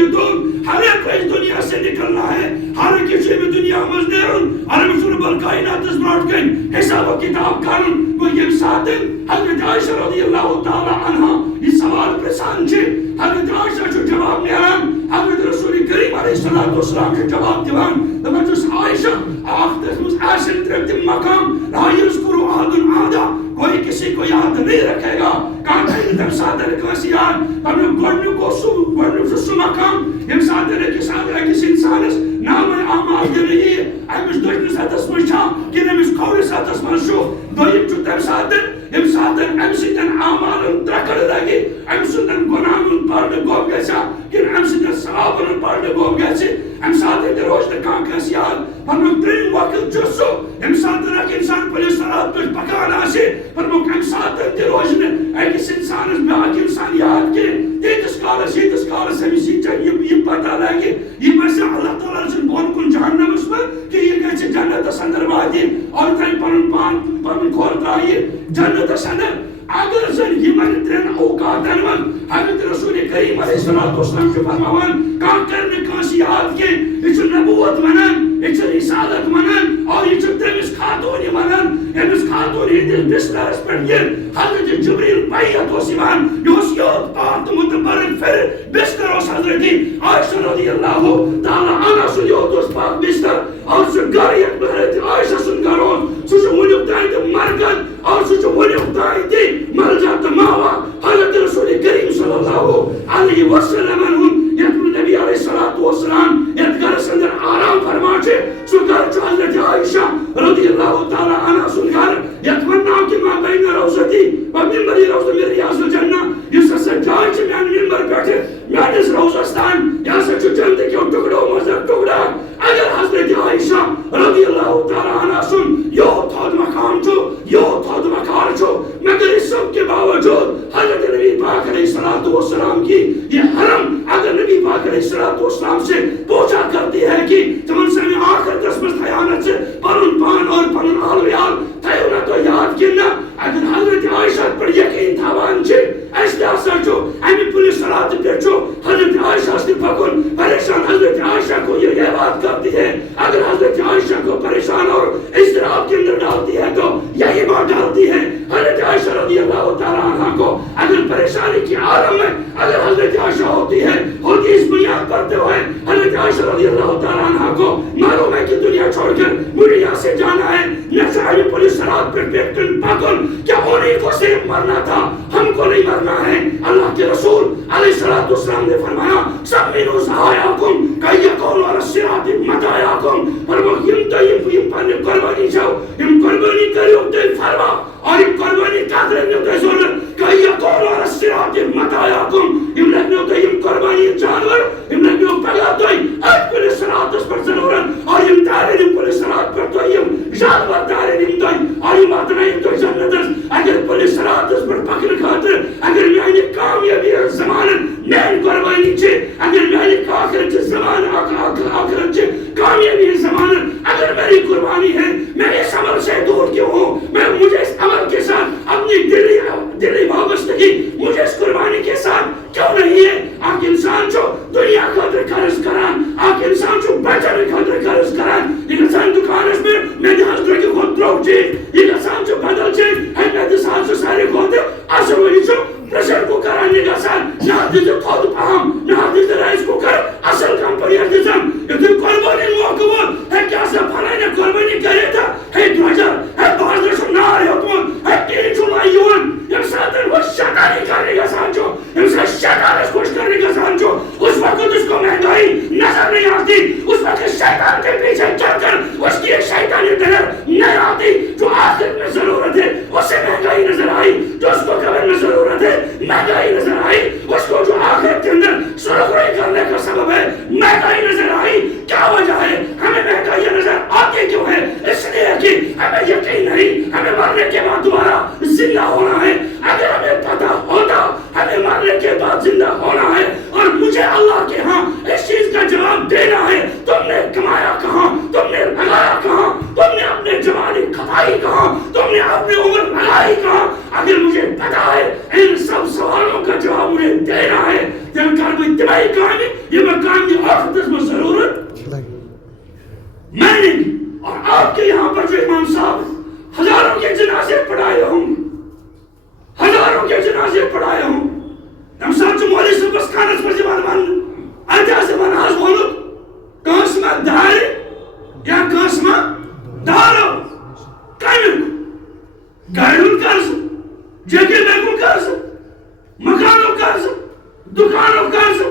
موجودون. ہر ایک کو اس دنیا سے نکلنا ہے. ہر کسی بھی دنیا مزدیرون عرب سرب الکائنات اس براٹ کن حساب و کتاب کارن کو یم ساتن حضرت عائشہ رضی اللہ تعالی عنہ یہ سوال پرسان چھے. حضرت عائشہ جو جواب نیران حضرت رسول کریم علیہ السلام جو جواب دیوان دبا جس عائشہ آخت اس آسن ترکت مقام لا یذکر احد عادا کوئی کسی کو یاد نہیں رکھے گا. کہاں کہیں تم ساتھ کسی یاد ہم نے گوڑنو کو سو مقام یم ساتھ کسی کسی انسان اس نام اعمال دے رہی ہے امس دوشن ساتھ اس مجھا کہ امس قول ساتھ اس منشو دویم جو تم ساتھ یم ساتھ امسیدن اعمال ترکر لگی امسیدن گناہن پارنے گوب گیسا کہ امسیدن صحابن پارنے گوب گیسی امساتھ در روشن کان کسی یاد فرمو ترین وقت جسو امساتھ رکھ انسان پلی صلات پر پکان آسی فرمو امساتھ در روشن ایک اس انسان اس بیاک انسان یاد کے تیتس کالس ہمیں سیچا یہ پتا لگے یہ بس اللہ تعالیٰ رسن بون کن جہنم اس میں کہ یہ گئے جنت سندر وادی اور تائی پنن کھول رہی جنت سندر. اگر زن یمن ترین اوقاتن من حضرت رسول کریم علیہ السلام کے فرماوان کان کرنے کانسی یاد کے یہ نبوت منن یہ رسالت منن اور یہ تمس خاتون منن امس خاتون ہندس بسترس پر یہ حضرت جبریل بیعت وسیمان یوس یود پارت متبرک پھر بستر اس حضرت عائشہ رضی اللہ تعالی عنہ سن یود اس پاک بستر اور سن گاریت بہرت عائشہ سن گارون سن ونیو دائید مرگن اور سن ونیو دائید مرجع تماوا حضرت رسول کریم صلی اللہ علیہ وسلم یتم نبی علیہ السلام یتگر سندر آرام فرماچے سنگر جو حضرت عائشہ رضی اللہ تعالی عنہ سنگر یتمناو کی ماں بین روزتی و منبری روز میں ریاض الجنہ یہ سجائی چھ میں منبر بیٹھے میں اس روزستان یا سچو جنت کیوں ٹکڑوں مزر ٹکڑا اگر حضرت عائشہ رضی اللہ تعالی عنہ سن یو تھود مقام چھو مگر اس سب کے باوجود حضرت نبی پاک علیہ السلام کی یہ حرم اگر نبی پاک علیہ السلام سے پوچھا کرتی ہے کہ تمن سے میں آخر قسمت خیانت سے پرن پان اور پرن آلویال تھے انہا تو یاد کرنا اگر حضرت عائشہ پر یقین تھاوان چھے ایسے آسا چھو ایمی پولی صلاة پر چھو حضرت عائشہ سے پکن پریشان حضرت عائشہ کو یہ بات کرتی ہے اگر حضرت عائشہ کو پریشان اور اضطراب کے اندر ڈالتی ہے تو یہی بات ڈالتی ہے حضرت عائشہ رضی اللہ تعالیٰ عنہ کو اگر پریشانی کی عالم میں اگر حضرت عائشہ ہوتی اس بنیاد پڑھتے ہوئے حضرت عائشہ رضی اللہ تعالیٰ عنہ کو معلوم ہے کہ دنیا چھوڑ کر مجھے یہاں سے جانا ہے نسائی پولیس صلاة پر بیٹن پاکن کیا انہیں کو صرف مرنا تھا ہم کو نہیں مرنا ہے. اللہ کے رسول علیہ السلام نے فرمایا سَمِّنُوا سَحَایَاكُمْ كَيْ يَقُولُ عَلَى الصِّرَاطِ مَتَايَاكُمْ فرمو یم پانے قربانی جاؤ یم قربانی کریو تیل فرما اور یم قربانی قادر نیو ضرورت کہ یقول علی الصراط متاعکم یم لگنو تو یم قربانی جانور یم لگنو پگا تو اج پر صراط پر ضرورت اور یم دار یم پر صراط پر تو یم جانور دار یم تو اور یم اتنا یم تو جنت اگر پر صراط پر پکڑ خاطر اگر میانی کامیابی زمان میں قربانی چھ اگر میانی آخرت زمان آخرت چھ کامیابی زمان اگر میری قربانی ہے میں اس عمل سے دور کیوں ہوں میں مجھے اس عمل کے ساتھ اپنی دلی وابستگی مجھے اس قربانی کے ساتھ کیوں نہیں ہے. آنکھ انسان جو دنیا خاطر خرچ کران آنکھ انسان جو بچر خاطر خرچ کران یہ انسان دکانش میں دہاز درکی خود پروک جی یہ انسان جو بدل جی ہے میں دسان سے سارے خود اصل وہی جو پریشر کو کرانی کا ساتھ نہ دیتے خود پہم نہ دیتے رئیس کو کر اصل کمپنی ارتزم یہ تو قربانی موقع ہے کیا سا پھلائی نے قربانی کرے تھا ہے درجر ہے باز رشو نار حکمون ہے تیری چلائیون یم ساتر وہ شیطانی کرنے کا سانچو یم ساتر شیطان اس خوش کرنے کا سانچو اس وقت اس کو مہنگائی نظر نہیں آتی اس وقت شیطان کے پیچھے چل کر اس کی ایک شیطانی دلر نہیں آتی جو آخر میں ضرورت ہے اسے مہنگائی نظر آئی جو اس کو قبر میں ضرورت ہے مہنگائی نظر آئی اس کو جو آخر کے اندر سرخوری کرنے کا سبب ہے مہنگائی نظر آئی کیا وجہ ہے ہمیں مہنگائی نظر آتی کیوں ہے اس لیے کہ ہمیں یقین نہیں ہمیں مرنے کے بعد دوبارہ زندہ ہونا ہے اگر ہمیں پتا ہوتا ہمیں مرنے کے بعد زندہ ہونا ہے اور مجھے اللہ کے ہاں اس چیز کا جواب دینا ہے تم نے کمایا کہاں تم نے لگایا کہاں تم نے اپنے جوانی کھپائی کہاں تم نے اپنی عمر لگائی کہاں اگر مجھے پتا ہے ان سب سوالوں کا جواب مجھے دینا ہے جن کا کوئی اتباعی کہانی یہ مقام کی آخرت میں ضرورت میں نے اور آپ کے یہاں پر جو امام صاحب ہزاروں کے جنازے پڑھائے ہوں ہزاروں کے جنازے پڑھائے ہوں ہم ساتھ مولی سے بس کانس پر زمان مان آجا زمان آز بولو کانس میں دھائے یا کانس میں دھارو کائمن گائنون کرز جگہ بیکن کرز مکانو کرز دکانو کرز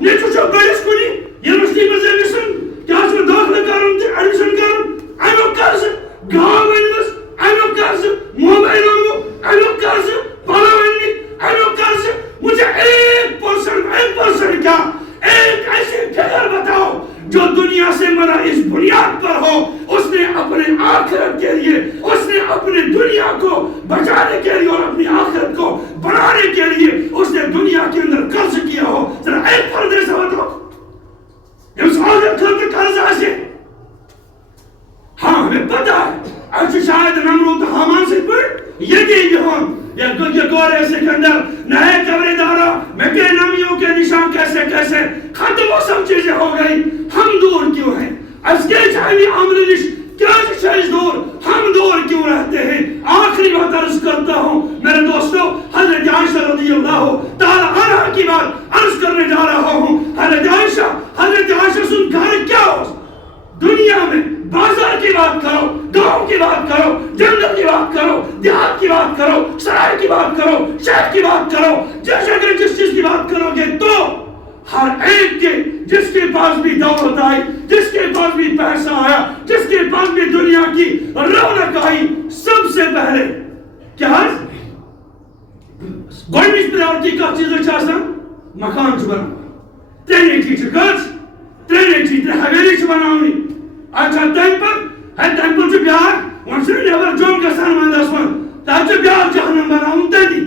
نیچو چو بیس کنی یونیورسٹی میں زیمیسن کیا اس میں داخلہ کرن تھی ایڈمیشن کرن اینو کرز گاؤں انوس اینو کرز موبائل انو اینو کرز پالا ونی اینو کرز مجھے 1% کیا ایک ایسی فگر بتاؤ جو دنیا سے مرا اس بنیاد پر ہو اس نے اپنے آخرت کے لیے اس نے اپنے دنیا کو بچانے کے لیے اور اپنی آخرت کو بنانے کے لیے اس نے دنیا کے اندر قرض کیا ہو ذرا ایک فرد ایسا بتاؤ اس آخرت کے قرض ایسے ہاں ہمیں پتا ہے اچھا شاید نمرود حامان سے پڑھ یہ دی ہوں یہ گورے سکندر نئے قبر دارا مکے نامیوں کے نشان کیسے کیسے ختم و سب چیزیں ہو گئی ہم دور کیوں ہیں اس کے چاہیے عمرنش کیا چیز دور ہم دور کیوں رہتے ہیں آخری بات عرض کرتا ہوں میرے دوستو حضرت عائشہ رضی اللہ تعالی عنہ کی بات عرض کرنے جا رہا ہوں حضرت عائشہ سن گھر کیا ہو دنیا میں بازار کی بات کرو گاؤں کی بات کرو جنگل کی بات کرو دیہات کی بات کرو سرائے کی بات کرو شہر کی بات کرو اگر جس چیز کی بات کرو گے تو ہر ایک کے جس کے پاس بھی دولت آئی جس کے پاس بھی پیسہ آیا جس کے پاس بھی دنیا کی رونق آئی سب سے پہلے کیا گوڑنیش پریورتی کا چیزیں چاہتا مکان چھ بنا تیرے کی چکرچ تیرے کی حویلی چھ بناونی اچھا تیم پر جو بیار وہاں سے نیور جون کا سان مندس من تاچہ بیار جہنم بناون تیدی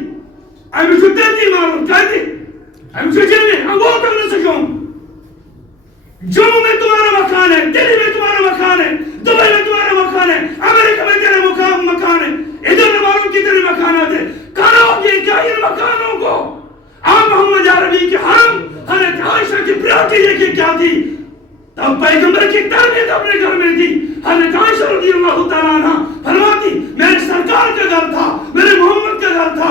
امی چھو تیدی مارون تیدی امی چھو جنگی ہم وہ تک نہ سکوں جموں میں تمہارا مکان ہے دلی میں تمہارا مکان ہے دبئی میں تمہارا مکان ہے امریکہ میں تیرے مکان ہے ادھر نماروں کی تیرے مکانات ہے کرو گے کیا ان مکانوں کو آم محمد عربی کے حرم حضرت عائشہ کی پریورٹی دیکھیں کیا تھی تب پیغمبر کی تربیت اپنے گھر میں تھی حضرت عائشہ رضی اللہ تعالیٰ عنہ فرماتی میرے سرکار کا گھر تھا میرے محمد کا گھر تھا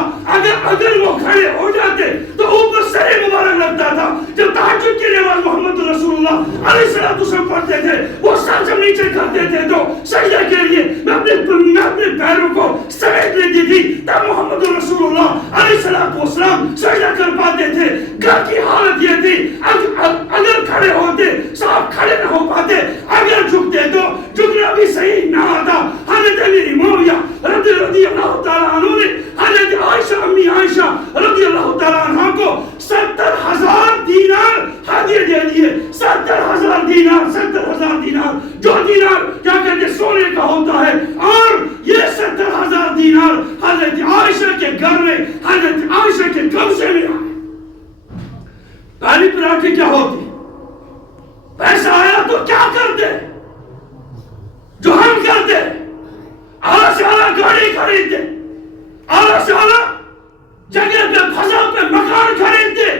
اگر وہ کھڑے ہو جاتے تو اوپر سر مبارک لگتا تھا جب تہجد کی نماز محمد رسول اللہ علیہ السلام پڑھتے تھے وہ سر جب نیچے کرتے تھے تو سجدہ کے لیے میں اپنے پیروں کو سمیٹ لیتی تھی تب محمد رسول اللہ علیہ السلام سجدہ کر پاتے تھے گھر کی حالت یہ تھی اگر کھڑے ہوتے صاحب کھڑے نہ ہو پاتے اگر جھکتے تو جھکنا بھی صحیح نہ آتا حضرت امیر معاویہ رضی اللہ تعالیٰ عنہ نے حضرت عائشہ امی عائشہ رضی اللہ تعالیٰ عنہ کو 70,000 دینار ہدیہ دے دیے 70,000 دینار جو دینار کیا کہتے سونے کا ہوتا ہے اور یہ 70,000 دینار حضرت عائشہ کے گھر میں حضرت عائشہ کے قبضے میں آئے پہلی پراٹھی کیا ہوتی پیسہ آیا تو کیا کرتے جو ہم کرتے اعلیٰ سے اعلیٰ گاڑی خریدتے اعلیٰ سے اعلیٰ جگہ پہ فضا پہ مکان خریدتے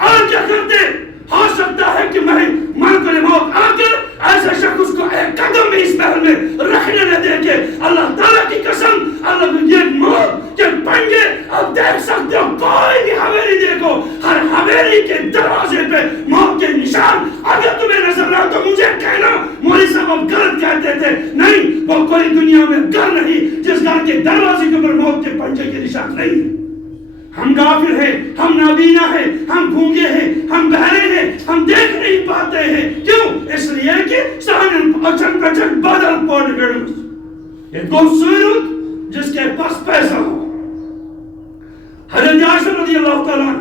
اور کیا کرتے ہو سکتا ہے کہ میں ملکل موت آ کر ایسا شخص کو ایک قدم بھی اس محل میں رکھنے نہ دے کے اللہ تعالیٰ کی قسم اللہ یہ موت کے پنجے اب دیکھ سکتے ہو کوئی بھی حویلی دیکھو ہر حویلی کے دروازے پہ موت کے نشان اگر تمہیں نظر رہا تو مجھے کہنا مولی صاحب اب غلط کہتے تھے نہیں وہ کوئی دنیا میں گھر نہیں جس گھر کے دروازے کے اوپر موت کے پنجے کے نشان نہیں ہم غافل ہیں ہم نابینا ہیں ہم گونگے ہیں ہم بہرے ہیں ہم دیکھ نہیں پاتے ہیں کیوں اس لیے کہ سہنن اچھن پچھن بدل پوڑ گڑمس یہ گفت جس کے پاس پیسہ ہو حضرت عائشہ رضی اللہ تعالیٰ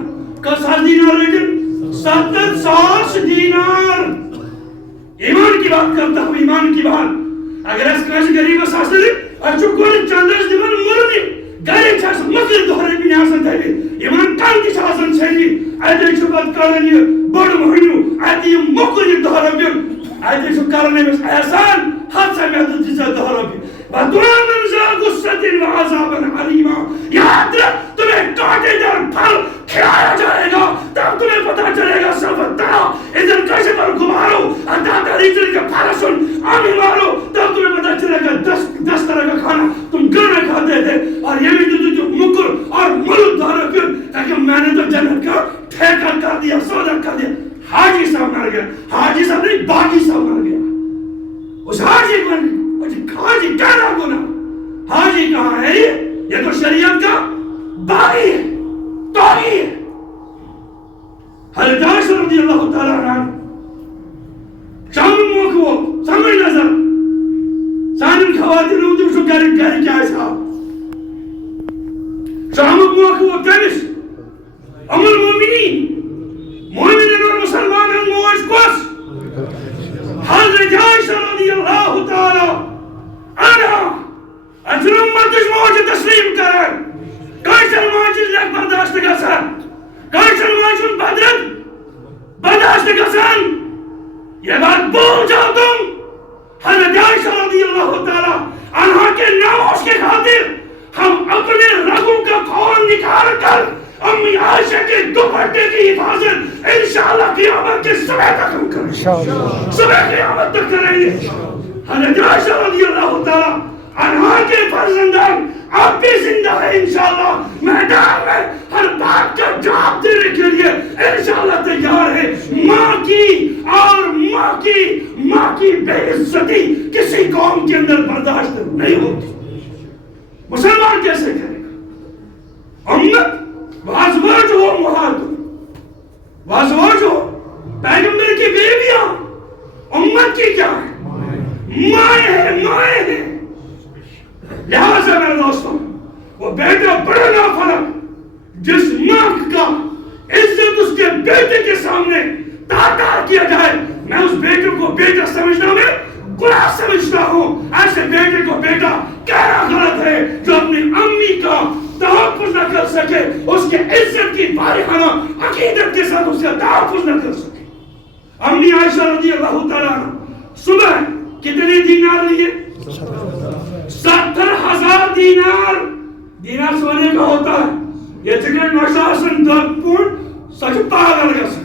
کا 7 دینار لیکن 70 دینار ایمان کی بات کرتا ہوں ایمان کی بات اگر اس کاش غریب ساسلی اچھو کوئی چندش دیون مرنی گاڑی چھاس مکر دوہرے بھی نیاسن تھے ایمان کان کی چھاسن چھیلی ایتے چھپت کرنی بڑ مہنیو ایتے مکر دوہرے بھی ایتے چھو کرنے میں احسان حد سے میں تو جیسا دوہرے بھی وَدُعَامًا ذَا غُصَّةٍ وَعَذَابًا عَلِيمًا. یاد رکھ تمہیں کانٹے دار پھل کھلایا جائے گا تب تمہیں پتا چلے گا سوف ترى إذا انكشف الغبار حتى رجلك فرس عن حمار. تب تمہیں پتا چلے گا 10 طرح کا کھانا تم گھر میں کھاتے تھے اور یہ بھی تو مکر اور ملک دارا کیوں تاکہ میں نے تو جنت کا ٹھیکہ کر دیا سودا کر دیا. حاجی صاحب مر گیا. حاجی صاحب نہیں باغی صاحب مر گیا. اس حاجی کو حاجی کہنا گنا حاجی کہاں ہے؟ یہ تو شریعت کا باغی ہے توغی ہے. حضرت عائشہ رضی اللہ تعالیٰ عنہ شام موقع سمجھ نظر سانم خواتین ہوتی شو گھر کیا ہے صاحب شام موقع تمس ام المومنین مومنین اور مسلمان موج کس حضرت عائشہ رضی اللہ تعالیٰ عنہ اجر امتش موج تسلیم کرن کائشر موجز لگ برداشت گسن کائشر موجز بدرد برداشت گسن. یہ بات بول جاؤ تم حضرت عائشہ رضی اللہ تعالیٰ عنہ کے ناموش کے خاطر ہم اپنے رگوں کا خون نکال کر امی عائشہ کے دوپٹے کی حفاظت انشاءاللہ قیامت کے صبح تک ہم کریں گے. صبح قیامت تک کریں گے. حضرت عائشہ رضی اللہ تعالیٰ عنہ کے فرزندان اب بھی زندہ ہے انشاءاللہ میدان میں ہر بات کا جواب دینے کے لیے انشاءاللہ تیار ہے. ماں کی بے عزتی کسی قوم کے اندر برداشت نہیں ہوتی. مسلمان کیسے کرے گا؟ امت وازواج ہو محاد وازواج ہو پیغمبر کی بیویاں امت کی کیا ہے؟ مائیں ہیں. لہذا میرے دوستوں وہ بیٹا بڑا نافرک جس ماں کا عزت اس کے بیٹے کے سامنے تار کیا جائے میں اس بیٹے کو بیٹا سمجھنا میں گناہ سمجھتا ہوں. ایسے بیٹے کو بیٹا کہنا غلط ہے جو اپنی امی کا تحفظ نہ کر سکے اس کے عزت کی فارغانہ عقیدت کے ساتھ اس کا تحفظ نہ کر سکے. امی عائشہ رضی اللہ تعالیٰ عنہ صبح کتنے دینار لیے؟ 70,000 دینار سونے کا ہوتا ہے. یہ چکے نشاسن 10 پونڈ سچ پاگل گسن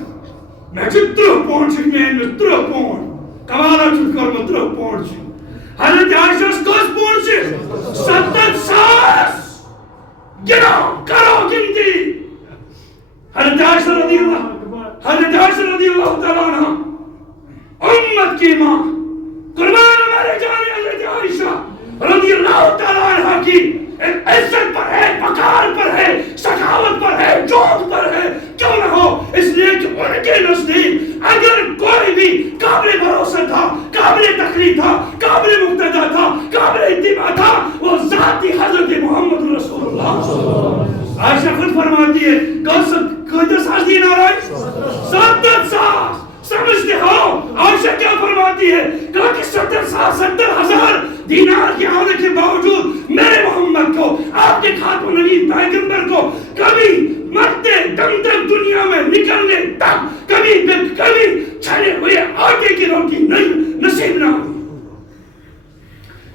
میں چھو 3 پونڈ چھک میں 3 پونڈ کمالا چھک کر میں 3 پونڈ چھک. حضرت عائشہ کس پونڈ چھک 70 ساس گنو کرو گنتی. حضرت عائشہ رضی اللہ تعالیٰ عنہ امت کی ماں قربان ہمارے جانے حضرت عائشہ رضی اللہ تعالیٰ عنہ کی عزت پر ہے وقار پر ہے سخاوت پر ہے جود پر ہے. کیوں نہ ہو؟ اس لیے کہ ان کے نزدیک اگر کوئی بھی قابل بھروسہ تھا قابل تقلید تھا قابل مقتدیٰ تھا قابل اتباع تھا وہ ذاتی حضرت محمد رسول اللہ. عائشہ خود فرماتی ہے کتنے ساس دینار آئے؟ 70 ساس. سمجھتے ہو عائشہ کیا فرماتی ہے؟ کہا کہ 70,000 دینار کے آنے کے باوجود میرے محمد کو آپ کے خاتم نبی پیغمبر کو کبھی مرتے دم تک دنیا میں نکلنے تک کبھی چھنے ہوئے آٹے کی روٹی نصیب نہ ہوئی.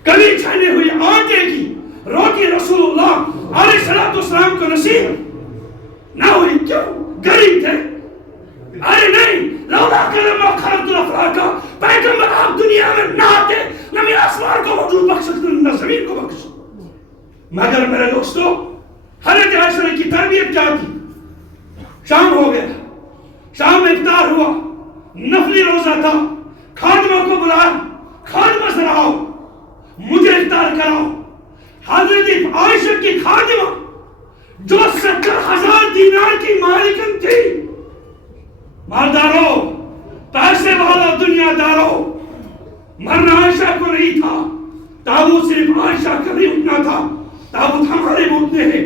کبھی چھنے ہوئے آٹے کی روٹی رسول اللہ علیہ السلام کو نصیب نہ ہوئی. کیوں؟ غریب تھے. ارے نہیں لولا کرم و خلقت الافلاک پیغمبر آپ دنیا میں نہ آتے نہ میں آسمان کو وجود بخش سکتے نہ زمین کو بخش سکتے. مگر میرے دوستو حضرت عائشہ کی تربیت کیا تھی؟ شام ہو گیا شام میں افطار ہوا نفلی روزہ تھا خادموں کو بلایا خادمہ سے رہاؤ مجھے افطار کراؤ. حضرت عائشہ کی خادمہ جو 70,000 دینار کی مالکن تھی مالدارو پیسے والا دنیا دارو مرنا عائشہ کو نہیں تھا. تابوت صرف عائشہ کا نہیں اٹھنا تھا. تابوت ہمارے اٹھتے ہیں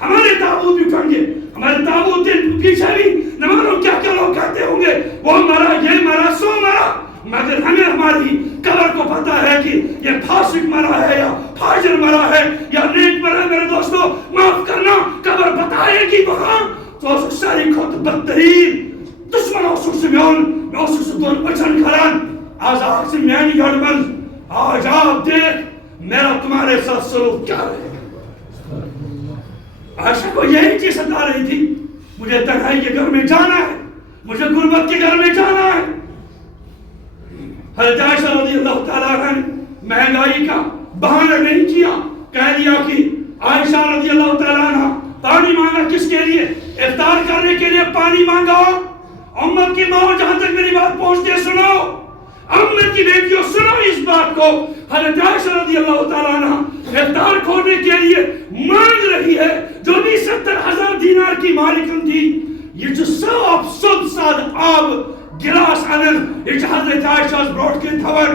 ہمارے تابوت بھی اٹھیں گے. ہمارے تابوت پیچھے بھی نہ معلوم کیا کیا لوگ کہتے ہوں گے وہ مرا یہ مرا سو مرا. مگر ہمیں ہماری قبر کو پتا ہے کہ یہ فاسق مرا ہے یا فاجر مرا ہے یا نیک مرا ہے. میرے دوستو معاف کرنا قبر بتائے گی وہاں تو ساری خود بدترین دشمن اوسوس میون اوسوس دون بچن کرن از آخر میانی گرمن آج آپ دیکھ میرا تمہارے ساتھ سلوک کیا رہے گا؟ عائشہ کو یہی چیز ستا رہی تھی، مجھے تنہائی کے گھر میں جانا ہے، مجھے غربت کے گھر میں جانا ہے۔ حضرت عائشہ رضی اللہ تعالیٰ عنہ نے مہنگائی کا بہانہ نہیں کیا، کہہ دیا کہ عائشہ رضی اللہ تعالیٰ عنہ پانی مانگا کس کے لیے؟ افطار کرنے کے لیے پانی مانگا۔ امت کی ماں جہاں تک میری بات پہنچتے سنو، امت کی بیٹیوں سنو اس بات کو، حضرت عائشہ رضی اللہ تعالیٰ عنہ افطار کھولنے کے لیے مانگ رہی ہے، جو بھی 70,000 دینار کی مالکن تھی، یہ جو صاف سد ساد آب گلاس انن یہ حضرت عائشہ بروٹ کے تھون۔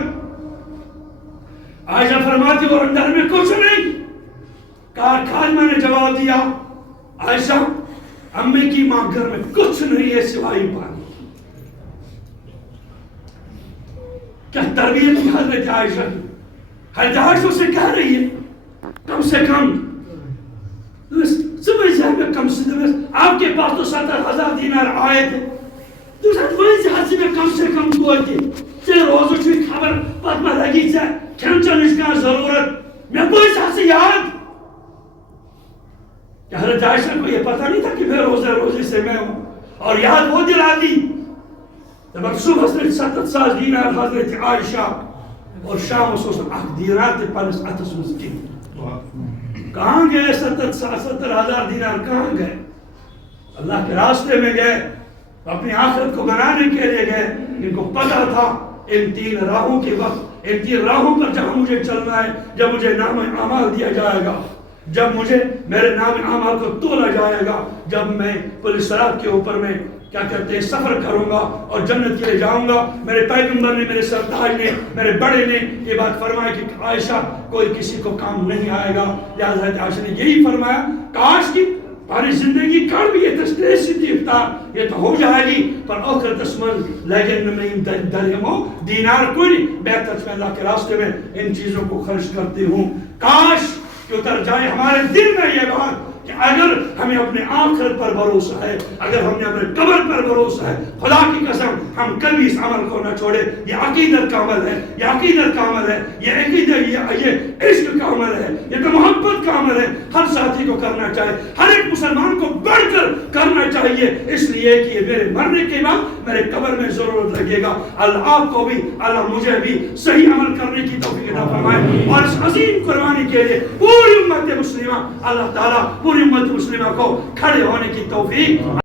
عائشہ فرماتی اور اندر میں کچھ نہیں۔ خادمہ نے جواب دیا، عائشہ امی کی ماں گھر میں کچھ نہیں ہے سوائے پانی۔ کیا تربیت کی حضرت عائشہ کی؟ حضرت عائشہ سے کہہ رہی ہے کم سے کم کم سے آپ کے پاس تو 70,000 دینار آئے تھے، کم سے کم کوئی تھے روزو چھوئی خبر پتما لگی سے کھین چنش کا ضرورت میں کوئی سے یاد۔ کہ حضرت عائشہ کو یہ پتہ نہیں تھا کہ میں روزے سے میں ہوں، اور یاد وہ دلا دی جب صبح حضرت 70,000 دینار حضرت عائشہ اور شام اس دینار تے پنس اتس مسکین کہاں گئے؟ 70,000 دینار کہاں گئے؟ اللہ کے راستے میں گئے، اپنی آخرت کو بنانے کے لیے گئے۔ ان کو پتہ تھا ان 3 راہوں کے وقت، ان 3 راہوں پر جہاں مجھے چلنا ہے، جب مجھے نام اعمال دیا جائے گا، جب مجھے میرے نام اعمال کو تولا جائے گا، جب میں پل صراط کے اوپر میں کیا کہتے ہیں سفر کروں گا اور جنت کے لیے جاؤں گا، میرے پیغمبر نے، میرے سرتاج نے، میرے بڑے نے یہ بات فرمائی کہ عائشہ کوئی کسی کو کام نہیں آئے گا۔ لہذا حضرت عائشہ نے یہی فرمایا، کاش کی پاری زندگی کر بھی یہ تشکیل سی افطار یہ تو ہو جائے گی، پر آخر تسمن لیکن میں درہموں دینار کوئی نہیں، بہتر میں اللہ کے راستے میں ان چیزوں کو خرچ کرتی ہوں۔ کاش کہ اتر جائے ہمارے دل میں یہ بات کہ اگر ہمیں اپنے آخرت پر بھروسہ ہے، اگر ہم نے اپنے قبر پر بھروسہ ہے، خدا کی قسم ہم کبھی اس عمل کو نہ چھوڑے۔ یہ عقیدت کا عمل ہے، یہ عقیدت کا عمل ہے، یہ عقیدت، یہ عشق کا عمل ہے، یہ تو محبت کا عمل ہے۔ ہر ساتھی کو کرنا چاہیے، ہر ایک مسلمان کو بڑھ کر کرنا چاہیے، اس لیے کہ یہ میرے مرنے کے بعد میرے قبر میں ضرورت لگے گا۔ اللہ آپ کو بھی، اللہ مجھے بھی صحیح عمل کرنے کی توفیق عطا فرمائے، اور اس عظیم قربانی کے لیے پوری امت مسلمہ اللہ تعالیٰ پوری امت مسلمہ کو کھڑے ہونے کی توفیق